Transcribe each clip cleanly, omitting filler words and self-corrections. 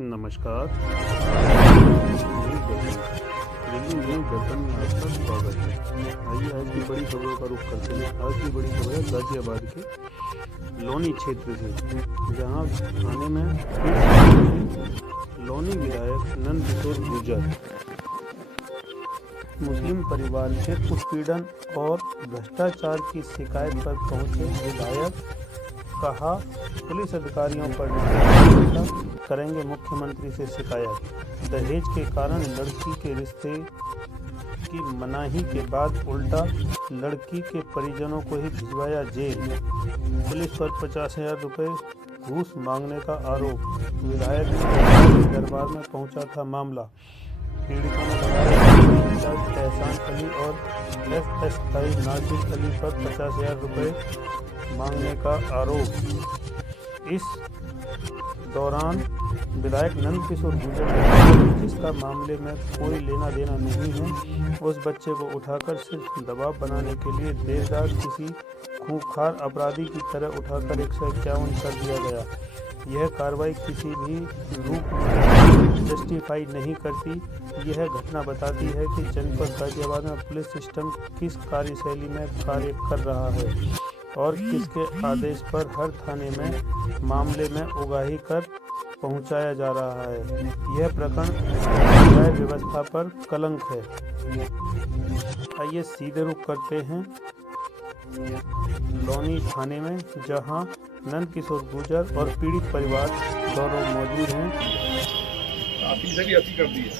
नमस्कार। दिल्ली न्यूज़ दर्पण में आपका स्वागत है। आइए आज की बड़ी खबरों का रुख करते हैं। आज की बड़ी खबर है गाजियाबाद के लोनी क्षेत्र से, जहां थाने में लोनी विधायक नंदकिशोर गुर्जर मुस्लिम परिवार के उत्पीड़न और भ्रष्टाचार की शिकायत पर पहुंचे विधायक कहा, पुलिस अधिकारियों पर करेंगे मुख्यमंत्री से शिकायत। दहेज के कारण लड़की के रिश्ते की मनाही के बाद उल्टा लड़की के परिजनों को ही भिजवाया जेल। पुलिस पर 50,000 रुपए घूस मांगने का आरोप। विधायक के दरबार में पहुंचा था मामला। पीड़ितों ने लगाया एहसान अली और एसएसआई नासिर अली पर 50,000 रुपए मांगने का आरोप। इस दौरान विधायक नंदकिशोर गुर्जर ने जिसका मामले में कोई लेना देना नहीं है, उस बच्चे को उठाकर सिर्फ दबाव बनाने के लिए देर रात किसी खूंखार अपराधी की तरह उठाकर 151 कर दिया गया। यह कार्रवाई किसी भी रूप में जस्टिफाई नहीं करती। यह घटना बताती है कि जनपद गाजियाबाद में पुलिस सिस्टम किस कार्यशैली में कार्य कर रहा है और किसके आदेश पर हर थाने में मामले में उगाही कर पहुंचाया जा रहा है। यह प्रकरण न्याय व्यवस्था पर कलंक है। आइए सीधे रुख करते हैं लोनी थाने में, जहां नंदकिशोर गुर्जर और पीड़ित परिवार दोनों मौजूद हैं। अति से भी अति कर दी है।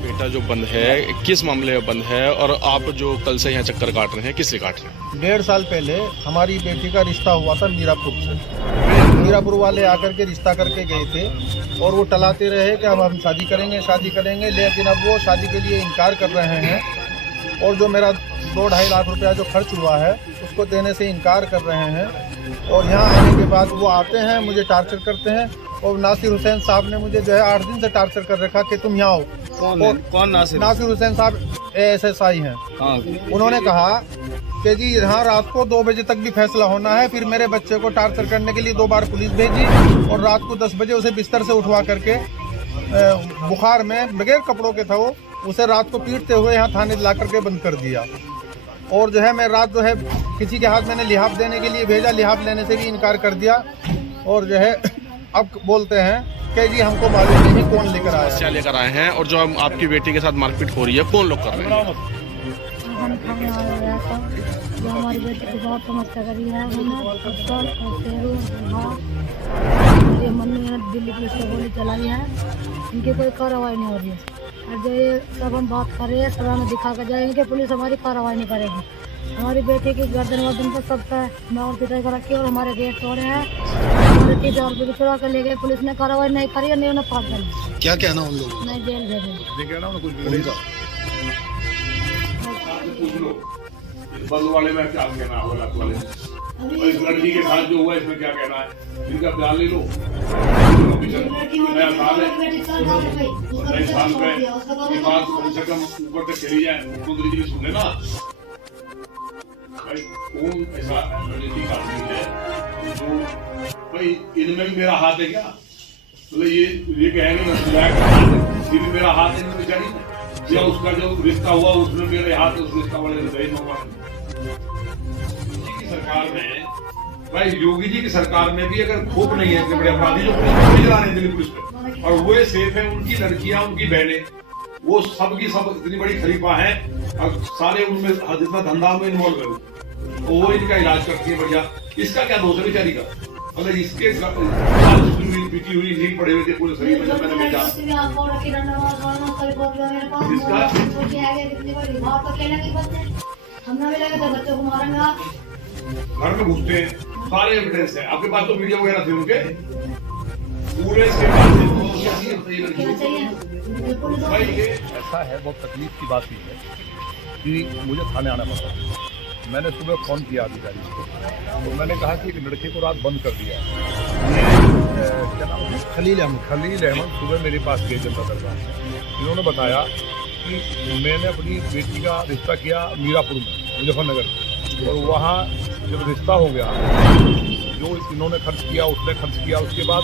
बेटा जो बंद है, किस मामले में बंद है और आप जो कल से यहाँ चक्कर काट रहे हैं, किससे काट रहे हैं? 1.5 साल पहले हमारी बेटी का रिश्ता हुआ था मीरापुर से। मीरापुर वाले आकर के रिश्ता करके गए थे और वो टलाते रहे कि हम शादी करेंगे, लेकिन अब वो शादी के लिए इनकार कर रहे हैं और जो मेरा 2-2.5 लाख रुपया जो खर्च हुआ है उसको देने से इनकार कर रहे हैं। और यहाँ आने के बाद वो आते हैं, मुझे टार्चर करते हैं। और नासिर हुसैन साहब ने मुझे जो है 8 दिन से टार्चर कर रखा कि तुम यहाँ आओ। कौन नासिर हुसैन साहब एएसआई हैं। उन्होंने कहा कि जी यहाँ रात को 2 बजे तक भी फैसला होना है। फिर मेरे बच्चे को टार्चर करने के लिए 2 बार पुलिस भेजी और रात को 10 बजे उसे बिस्तर से उठवा करके बुखार में बगैर कपड़ों के था वो, उसे रात को पीटते हुए यहाँ थाने ला करके बंद कर दिया। और जो है मैं रात जो है किसी के हाथ मैंने लिहाफ देने के लिए भेजा, लिहाफ लेने से भी इनकार कर दिया। और जो है अब बोलते हैं कि जी हमको मालूम नहीं कौन लेकर आया। क्या लेकर आए हैं और जो आपकी बेटी के साथ मारपीट हो रही है, कौन लोग कर रहे हैं? जो हमारी बेटी की बहुत समस्या करी है, ये मम्मी ने दिल्ली पुलिस को गोली चलाई है, इनकी कोई कार्रवाई नहीं हो रही है। और जो ये सब हम बात कर रहे हैं, सभा में दिखा कर जाएंगे कि पुलिस हमारी कार्रवाई नहीं करेगी। हमारी बेटी की गर्दन वर्दन पर सब पे मार पिटाई कर रखी है और हमारे गेट तोड़े हैं। हमारे 30,000 रुपये चुरा कर ले गए, पुलिस ने कार्रवाई नहीं करी और नहीं उन्हें फाड़ दिया। क्या कहना उन लोगों नहीं जेल भेजे। बंद वाले में क्या कहना है, गलत वाले में? इस लड़की के साथ जो हुआ इसमें क्या कहना है? इनका बयान ले लो। नया साल है, नए साल में ये बात कम से कम ऊपर तक चली जाए, मुख्यमंत्री जी सुने ना। भाई कौन ऐसा राजनीतिक आदमी है जो भाई इनमें भी मेरा हाथ है क्या? मतलब ये कहेंगे ये भी मेरा हाथ है इनमें बेचारी में, या उसका जो रिश्ता हुआ उसमें मेरे हाथ है, उस रिश्ता वाले ने दहेज मंगवा। सरकार में भाई योगी जी की सरकार में भी अगर खोप नहीं है, इतने बड़े अपराधी जो पुलिस चला रहे हैं दिल्ली पुलिस पे, और वो सेफ है, उनकी लड़कियां, उनकी बहनें, वो सब की सब इतनी बड़ी खलीफा है और सारे उनमें जितना धंधा में इन्वॉल्व है वो इनका इलाज करती है। बढ़िया, इसका क्या दोष है बेचारी का? मतलब इसके पीटी हुई नींद पड़े हुए थे पूरे शरीर में, मैंने भेजा घर में घुसते हैं, सारे एविडेंस है आपके पास, तो मीडिया वगैरह थे उनके पूरे भाई। ये ऐसा है, बहुत तकलीफ की बात ही है कि मुझे थाने आना पड़ा। मैंने सुबह फ़ोन किया अधिकारी को, तो मैंने कहा कि एक लड़के को रात बंद कर दिया। क्या नाम है? खलील अहमद सुबह मेरे पास गए जनता दरबार में। इन्होंने बताया कि मैंने अपनी बेटी का रिश्ता किया मीरापुर में, मुजफ्फरनगर में। और वहाँ जब रिश्ता हो गया, जो इन्होंने खर्च किया उसने खर्च किया, उसके बाद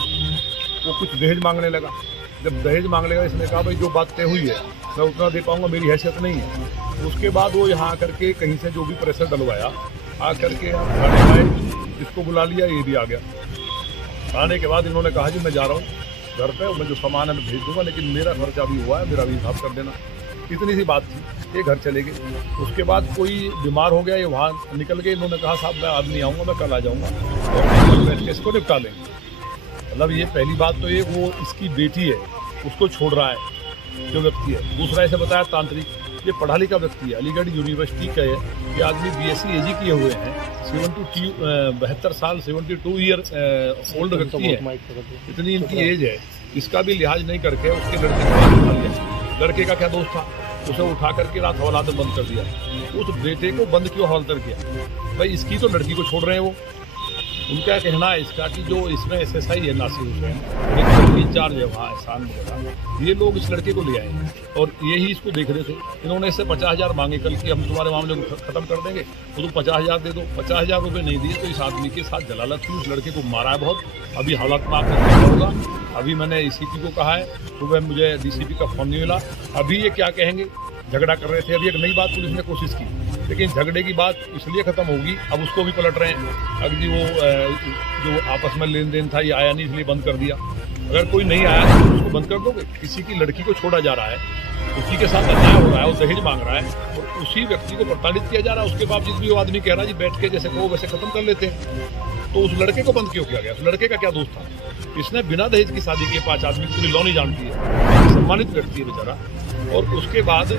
वो कुछ दहेज मांगने लगा। जब दहेज मांगने लगा, इसने कहा भाई जो बात तय हुई है मैं उतना दे पाऊंगा, मेरी हैसियत नहीं है। उसके बाद वो यहाँ आकर के कहीं से जो भी प्रेशर डलवाया, आकर के हम थाने आए, इसको बुला लिया, ये भी आ गया। आने के बाद इन्होंने कहा जी मैं जा रहा हूँ घर पे, मैं जो सामान है मैं भेज दूंगा, लेकिन मेरा खर्चा भी हुआ है, मेरा भी हिसाब कर देना। इतनी सी बात थी, ये घर चले गए। उसके बाद कोई बीमार हो गया, ये वहाँ निकल गए। इन्होंने कहा साहब मैं आज नहीं आऊँगा, मैं कल आ जाऊँगा और बैठ के इसको निपटा लेंगे। मतलब ये पहली बात तो ये वो इसकी बेटी है, उसको छोड़ रहा है जो व्यक्ति है। दूसरा ऐसे बताया तांत्रिक, ये पढ़ा लिखा व्यक्ति है, अलीगढ़ यूनिवर्सिटी का है। ये आदमी BSc AG किए हुए हैं, 72 साल 72 ईयर ओल्ड व्यक्ति है, इतनी इनकी एज है। इसका भी लिहाज नहीं करके उसके लड़के को उठा लिया। लड़के का क्या दोस्त था, उसे उठा करके रात हवालात में बंद कर दिया। उस बेटे को बंद क्यों हवालतर किया? भाई इसकी तो लड़की को छोड़ रहे हैं वो। उनका कहना है इसका कि जो इसमें SSI है नासिर हुसैन, इंचार्ज है वहाँ एहसान वगैरह, ये लोग इस लड़के को ले आए और यही इसको देख रहे थे। इन्होंने इससे 50,000 मांगे कल कि हम तुम्हारे मामले को खत्म कर देंगे, तो तुम 50,000 दे दो। 50,000 रुपये नहीं दिए तो इस आदमी के साथ जलालत थी, उस लड़के को मारा है बहुत। अभी हालात में आपको देखा होगा, अभी मैंने ECP को कहा है, सुबह मुझे DCP का फ़ोन नहीं मिला। अभी ये क्या कहेंगे, झगड़ा कर रहे थे। अभी एक नई बात पुलिस ने कोशिश की, लेकिन झगड़े की बात इसलिए ख़त्म होगी, अब उसको भी पलट रहे हैं। अगली वो जो आपस में लेन देन था ये आया नहीं, इसलिए बंद कर दिया। अगर कोई नहीं आया तो उसको बंद कर दोगे? किसी की लड़की को छोड़ा जा रहा है, उसी के साथ अन्याय हो रहा है, वो दहेज मांग रहा है और उसी व्यक्ति को प्रताड़ित किया जा रहा है। उसके बावजूद भी वो आदमी कह रहा है जी बैठ के जैसे कहो वैसे ख़त्म कर लेते हैं। तो उस लड़के को बंद क्यों किया गया? उस लड़के का क्या दोस्त था? इसने बिना दहेज की शादी किए 5 आदमी पूरी लॉ नहीं जानती है, सम्मानित व्यक्ति है बेचारा। और उसके बाद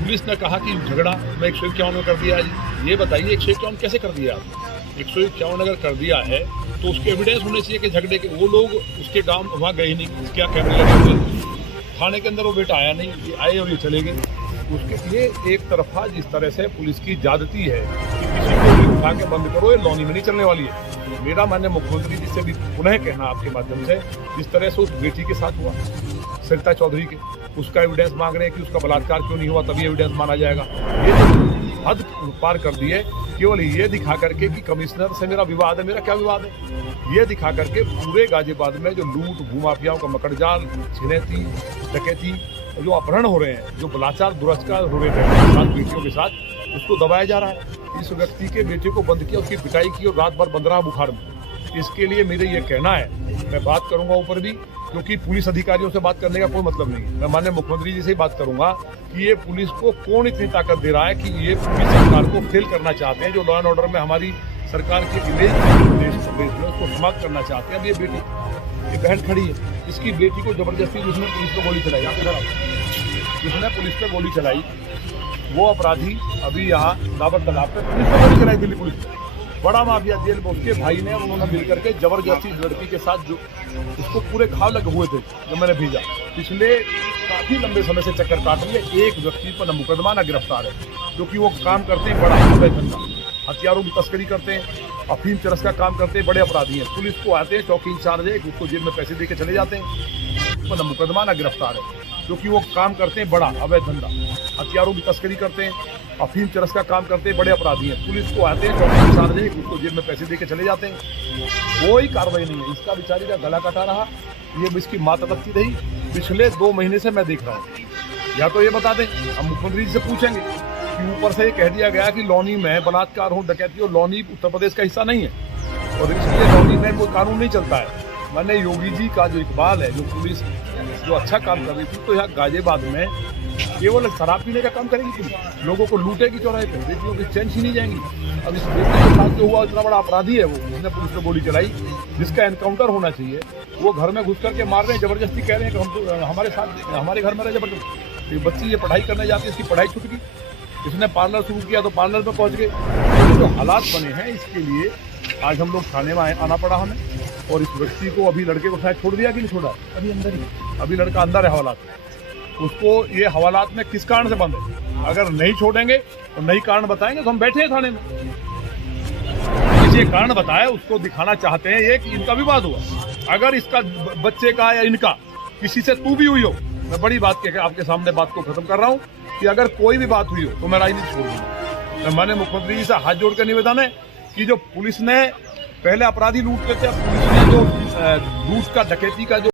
पुलिस ने कहा कि झगड़ा मैं 151 में कर दिया है। ये बताइए 151 कैसे कर दिया आपने? 151 अगर कर दिया है तो उसके एविडेंस होने चाहिए कि झगड़े के। वो लोग उसके गांव वहाँ गए नहीं, क्या कैमरे लगे हुए, थाने के अंदर वो बेटा आया नहीं, ये आए और ये चले गए। उसके लिए एक तरफा जिस तरह से पुलिस की ज्यादती है कि किसी को भी उठा के बंद करो, ये लॉनी में नहीं चलने वाली है। मेरा माननीय मुख्यमंत्री जी से भी पुनः कहना आपके माध्यम से, जिस तरह से उस बेटी के साथ हुआ सरिता चौधरी के, उसका एविडेंस मांग रहे हैं कि उसका बलात्कार क्यों नहीं हुआ, तभी एविडेंस माना जाएगा। ये तो हद पार कर दी है। केवल ये दिखा करके कि कमिश्नर से मेरा विवाद है, मेरा क्या विवाद है, ये दिखा करके पूरे गाजियाबाद में जो लूट भूमाफियाओं का मकड़जाल, छिनैती, डकैती, जो अपहरण हो रहे हैं, जो बलात्कार दुराचार हो रहे हैं साथ बेटियों के साथ, उसको दबाया जा रहा है। इस व्यक्ति के बेटे को बंद किया, उसकी पिटाई की और रात भर बंद रहा बुखार में। इसके लिए मेरे ये कहना है, मैं बात करूंगा ऊपर भी, क्योंकि पुलिस अधिकारियों से बात करने का कोई मतलब नहीं है। मैं माननीय मुख्यमंत्री जी से ही बात करूंगा कि ये पुलिस को कौन इतनी ताकत दे रहा है कि ये पुलिस सरकार को फेल करना चाहते हैं, जो लॉ एंड ऑर्डर में हमारी सरकार की इमेज देश में उसको समाप्त करना चाहते हैं। अब ये बेटी, ये बहन खड़ी है, इसकी बेटी को जबरदस्ती जिसने पुलिस पे गोली चलाई, जिसने पुलिस पे गोली चलाई, वो अपराधी अभी यहाँ दावर तालाब पे पुलिस पे गोली चलाई, दिल्ली पुलिस पे। बड़ा माफिया जेल में उसके भाई ने, उन्होंने मिलकर के जबरदस्ती लड़की के साथ, जो उसको पूरे घाव लगे हुए थे जब मैंने भेजा, पिछले काफी लंबे समय से चक्कर काट रहे। एक व्यक्ति पर न मुकदमा न गिरफ्तार है, क्योंकि वो काम करते हैं बड़ा अवैध धंधा, हथियारों की तस्करी करते हैं, अफीम चरस का काम करते हैं, बड़े अपराधी हैं। पुलिस को आते हैं, चौकी इंचार्ज है, उसको जेल में पैसे दे के चले जाते हैं, पर न मुकदमा न गिरफ्तार है, क्योंकि वो काम करते हैं बड़ा अवैध धंधा, हथियारों की तस्करी करते हैं, अफीम चरस का काम करते हैं, बड़े अपराधी हैं। पुलिस को आते हैं, चौकी इंचार्ज है, उसको जेल में पैसे दे के चले जाते हैं, कोई कार्रवाई नहीं है। इसका बेचारी का गला कटा रहा, ये इसकी माता लगती रही। पिछले 2 महीने से मैं देख रहा हूँ। या तो ये बता दें, हम मुख्यमंत्री जी से पूछेंगे कि ऊपर से ये कह दिया गया कि लॉनी में बलात्कार हो, डकैती हो, लॉनी उत्तर प्रदेश का हिस्सा नहीं है और इसलिए लॉनी में कोई कानून नहीं चलता है। मैंने योगी जी का जो इकबाल है, जो पुलिस जो अच्छा काम कर रही थी, तो यहाँ गाजियाबाद में केवल शराब पीने का काम करेगी, तुम लोगों को लूटेगी चौराहे पे, बेटियों की चैन छीनी जाएंगी। अब इस बेटी के साथ जो हुआ, इतना बड़ा अपराधी है वो, जिसने पुलिस पे गोली चलाई, जिसका एनकाउंटर होना चाहिए, वो घर में घुस करके मार रहे हैं, जबरदस्ती कह रहे हैं कि हम तो हमारे साथ, हमारे घर में रहे जबरदस्ती। ये बच्ची ये पढ़ाई करने जाती है, इसकी पढ़ाई छूट गई, इसने पार्लर शुरू किया तो पार्लर में पहुंच गए। तो जो हालात बने हैं, इसके लिए आज हम लोग थाने में आना पड़ा हमें। और इस व्यक्ति को, अभी लड़के को शायद छोड़ दिया कि नहीं छोड़ा, अभी अंदर ही, अभी लड़का अंदर है हवालात में। उसको ये हवालात में किस कारण से बंद है? अगर नहीं छोड़ेंगे तो नई कारण बताएंगे तो हम बैठे हैं थाने में। ये कारण बताया, उसको दिखाना चाहते हैं ये कि इनका विवाद हुआ। अगर इसका बच्चे का या इनका किसी से तू भी हुई हो, मैं बड़ी बात कह के आपके सामने बात को खत्म कर रहा हूँ कि अगर कोई भी बात हुई हो तो मैं राजनीति छोड़ दूंगा। तो मैंने मुख्यमंत्री जी से हाथ जोड़ कर निवेदन है कि जो पुलिस ने पहले अपराधी लूटते थे, पुलिस ने जो लूट का डकैती का जो